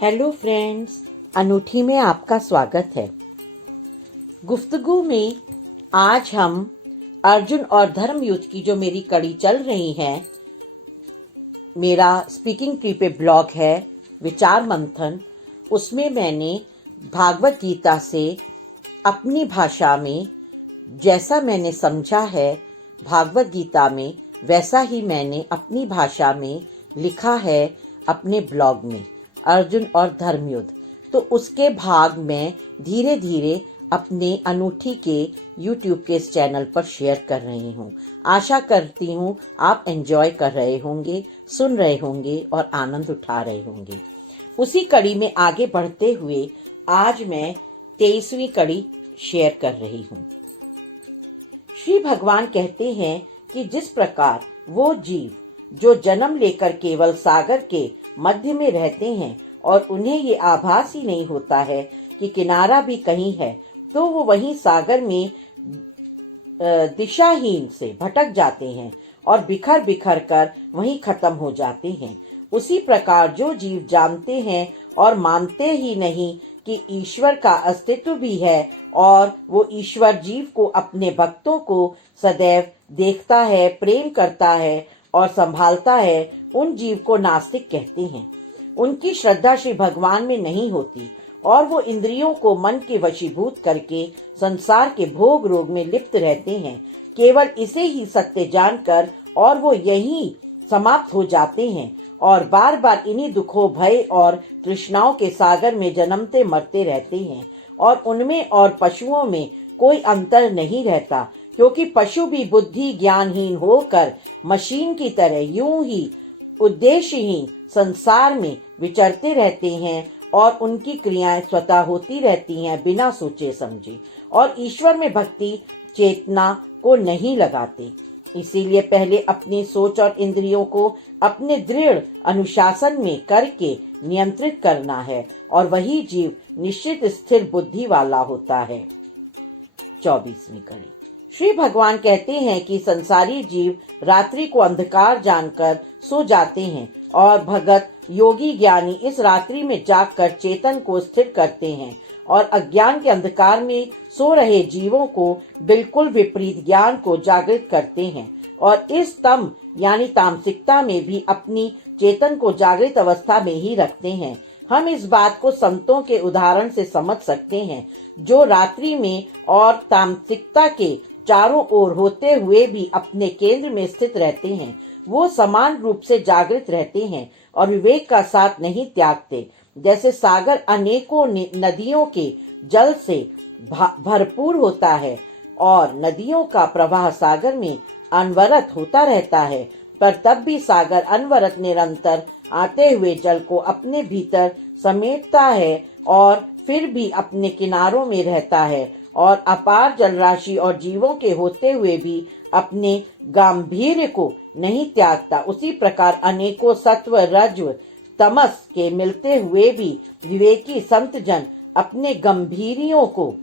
Hello friends, अनूठी में आपका स्वागत है। गुफ्तगू में आज हम अर्जुन और धर्म युद्ध की जो मेरी कड़ी चल रही है, मेरा स्पीकिंग ट्री पे ब्लॉग है विचार मंथन, उसमें मैंने भागवत गीता से अपनी भाषा में जैसा मैंने समझा है भागवत गीता में वैसा ही मैंने अपनी भाषा में लिखा है अपने ब्लॉग में अर्जुन और धर्मयुद्ध। तो उसके भाग में धीरे धीरे अपने अनूठी के YouTube के इस चैनल पर शेयर कर रही हूँ। आशा करती हूँ आप एंजॉय कर रहे होंगे, सुन रहे होंगे और आनंद उठा रहे होंगे। उसी कड़ी में आगे बढ़ते हुए आज मैं 23वीं कड़ी शेयर कर रही हूँ। श्री भगवान कहते हैं कि जिस प्रकार वो जीव जो जन्म लेकर केवल सागर के मध्य में रहते हैं और उन्हें ये आभास ही नहीं होता है कि किनारा भी कहीं है, तो वो वहीं सागर में दिशाहीन से भटक जाते हैं और बिखर बिखर कर वहीं खत्म हो जाते हैं। उसी प्रकार जो जीव जानते हैं और मानते ही नहीं कि ईश्वर का अस्तित्व भी है और वो ईश्वर जीव को अपने भक्तों को सदैव देखता है, प्रेम करता है और संभालता है, उन जीव को नास्तिक कहते हैं। उनकी श्रद्धा श्री भगवान में नहीं होती और वो इंद्रियों को मन के वशीभूत करके संसार के भोग रोग में लिप्त रहते हैं। केवल इसे ही सत्य जानकर और वो यही समाप्त हो जाते हैं और बार बार इन्हीं दुखों, भय और तृष्णाओं के सागर में जन्मते मरते रहते हैं और उनमें और पशुओं में कोई अंतर नहीं रहता, क्योंकि पशु भी बुद्धि ज्ञानहीन होकर मशीन की तरह यूं ही उद्देश्यहीन संसार में विचरते रहते हैं और उनकी क्रियाएं स्वतः होती रहती हैं बिना सोचे समझे और ईश्वर में भक्ति चेतना को नहीं लगाते। इसीलिए पहले अपनी सोच और इंद्रियों को अपने दृढ़ अनुशासन में करके नियंत्रित करना है और वही जीव निश्चित स्थिर बुद्धि वाला होता है। 24वीं कड़ी। श्री भगवान कहते हैं कि संसारी जीव रात्रि को अंधकार जानकर सो जाते हैं और भगत योगी ज्ञानी इस रात्रि में जागकर चेतन को स्थिर करते हैं और अज्ञान के अंधकार में सो रहे जीवों को बिल्कुल विपरीत ज्ञान को जागृत करते हैं और इस तम यानी तामसिकता में भी अपनी चेतन को जागृत अवस्था में ही रखते हैं। हम इस बात को संतों के उदाहरण से समझ सकते हैं जो रात्रि में और तामसिकता के चारों ओर होते हुए भी अपने केंद्र में स्थित रहते हैं। वो समान रूप से जागृत रहते हैं और विवेक का साथ नहीं त्यागते। जैसे सागर अनेकों नदियों के जल से भरपूर होता है और नदियों का प्रवाह सागर में अनवरत होता रहता है, पर तब भी सागर अनवरत निरंतर आते हुए जल को अपने भीतर समेटता है और फिर भी अपने किनारों में रहता है और अपार जलराशि और जीवों के होते हुए भी अपने गांभीर्य को नहीं त्यागता। उसी प्रकार अनेकों सत्व रज्व तमस के मिलते हुए भी विवेकी संत जन अपने गंभीरियों को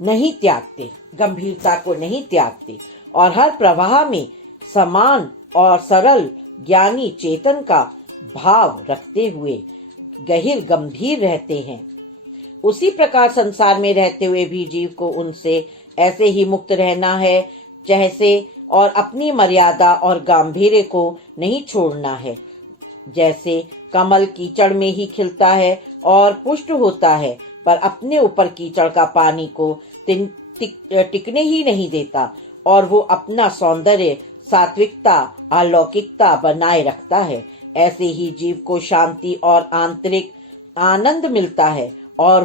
नहीं त्यागते, गंभीरता को नहीं त्यागते और हर प्रवाह में समान और सरल ज्ञानी चेतन का भाव रखते हुए गहिर गंभीर रहते हैं। उसी प्रकार संसार में रहते हुए भी जीव को उनसे ऐसे ही मुक्त रहना है जैसे और अपनी मर्यादा और गांभीर्य को नहीं छोड़ना है। जैसे कमल कीचड़ में ही खिलता है और पुष्ट होता है, पर अपने ऊपर कीचड़ का पानी को टिकने ही नहीं देता और वो अपना सौंदर्य, सात्विकता, अलौकिकता बनाए रखता है। ऐसे ही जीव को शांति और आंतरिक आनंद मिलता है और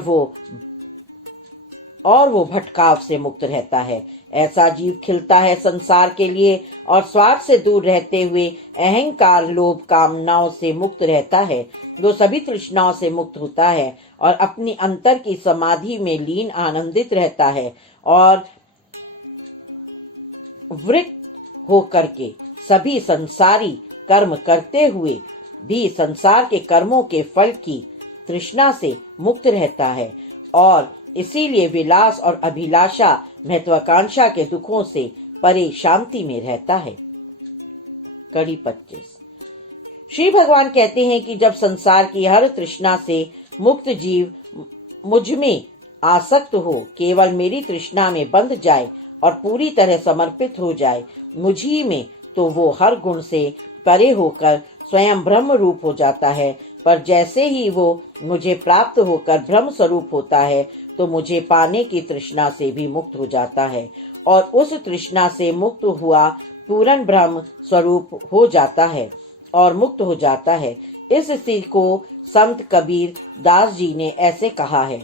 वो भटकाव से मुक्त रहता है। ऐसा जीव खिलता है संसार के लिए और स्वार्थ से दूर रहते हुए अहंकार, लोभ, कामनाओं से मुक्त रहता है। वो सभी तृष्णाओं से मुक्त होता है और अपनी अंतर की समाधि में लीन आनंदित रहता है और वृत होकर के सभी संसारी कर्म करते हुए भी संसार के कर्मों के फल की तृष्णा से मुक्त रहता है और इसीलिए विलास और अभिलाषा, महत्वाकांक्षा के दुखों से परे शांति में रहता है। कड़ी 25। श्री भगवान कहते हैं कि जब संसार की हर तृष्णा से मुक्त जीव मुझ में आसक्त हो, केवल मेरी तृष्णा में बंध जाए और पूरी तरह समर्पित हो जाए मुझी में, तो वो हर गुण से परे होकर स्वयं ब्रह्म रूप हो जाता है। पर जैसे ही वो मुझे प्राप्त होकर ब्रह्म स्वरूप होता है, तो मुझे पाने की तृष्णा से भी मुक्त हो जाता है और उस तृष्णा से मुक्त हुआ पूर्ण ब्रह्म स्वरूप हो जाता है और मुक्त हो जाता है। इस स्थिति को संत कबीर दास जी ने ऐसे कहा है,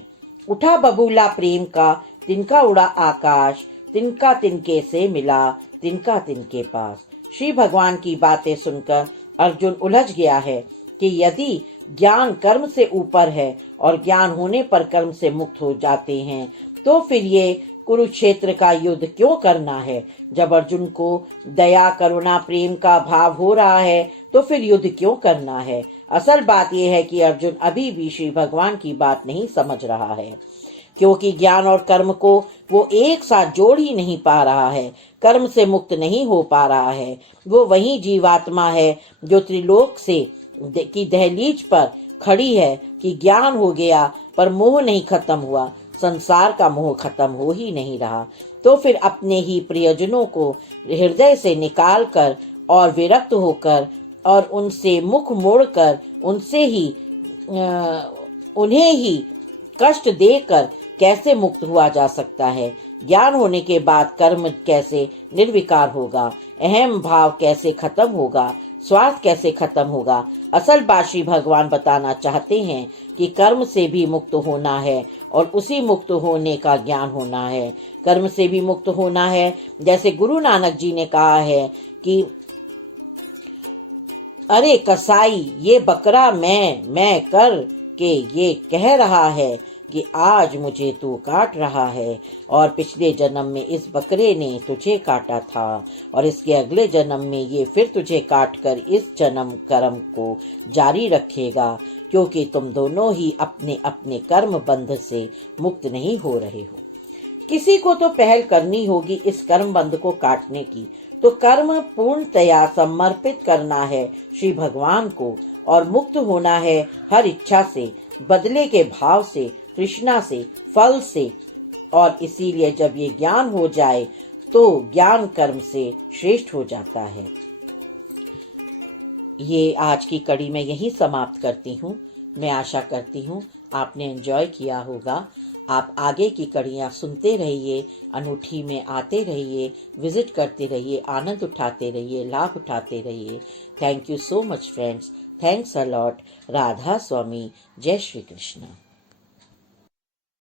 उठा बबूला प्रेम का, तिनका उड़ा आकाश, तिनका तिनके से मिला, तिनका तिनके पास। श्री भगवान की बातें सुनकर अर्जुन उलझ गया है कि यदि ज्ञान कर्म से ऊपर है और ज्ञान होने पर कर्म से मुक्त हो जाते हैं, तो फिर ये कुरुक्षेत्र का युद्ध क्यों करना है। जब अर्जुन को दया करुणा प्रेम का भाव हो रहा है, तो फिर युद्ध क्यों करना है। असल बात यह है कि अर्जुन अभी भी श्री भगवान की बात नहीं समझ रहा है, क्योंकि ज्ञान और कर्म को वो एक साथ जोड़ ही नहीं पा रहा है, कर्म से मुक्त नहीं हो पा रहा है। वो वही जीवात्मा है जो त्रिलोक से की दहलीज पर खड़ी है कि ज्ञान हो गया पर मोह नहीं खत्म हुआ, संसार का मोह खत्म हो ही नहीं रहा। तो फिर अपने ही प्रियजनों को हृदय से निकाल कर और विरक्त होकर और उनसे मुख मोड़कर उन्हें ही कष्ट देकर कैसे मुक्त हुआ जा सकता है। ज्ञान होने के बाद कर्म कैसे निर्विकार होगा, अहम भाव कैसे खत्म होगा, स्वार्थ कैसे खत्म होगा। असल बात श्री भगवान बताना चाहते हैं कि कर्म से भी मुक्त होना है और उसी मुक्त होने का ज्ञान होना है। कर्म से भी मुक्त होना है, जैसे गुरु नानक जी ने कहा है कि अरे कसाई, ये बकरा मैं कर के ये कह रहा है कि आज मुझे तू काट रहा है और पिछले जन्म में इस बकरे ने तुझे काटा था और इसके अगले जन्म में ये फिर तुझे काट कर इस जन्म कर्म को जारी रखेगा, क्योंकि तुम दोनों ही अपने अपने कर्म बंध से मुक्त नहीं हो रहे हो। किसी को तो पहल करनी होगी इस कर्म बंध को काटने की, तो कर्म पूर्णतया समर्पित करना है श्री भगवान को और मुक्त होना है हर इच्छा से, बदले के भाव से, तृष्णा से, फल से। और इसीलिए जब ये ज्ञान हो जाए तो ज्ञान कर्म से श्रेष्ठ हो जाता है। ये आज की कड़ी में यही समाप्त करती हूँ। मैं आशा करती हूँ आपने एंजॉय किया होगा। आप आगे की कड़ियाँ सुनते रहिए, अनूठी में आते रहिए, विजिट करते रहिए, आनंद उठाते रहिए, लाभ उठाते रहिए। Thank you so much friends. Thanks a lot. Radha Swami. जय श्री कृष्ण।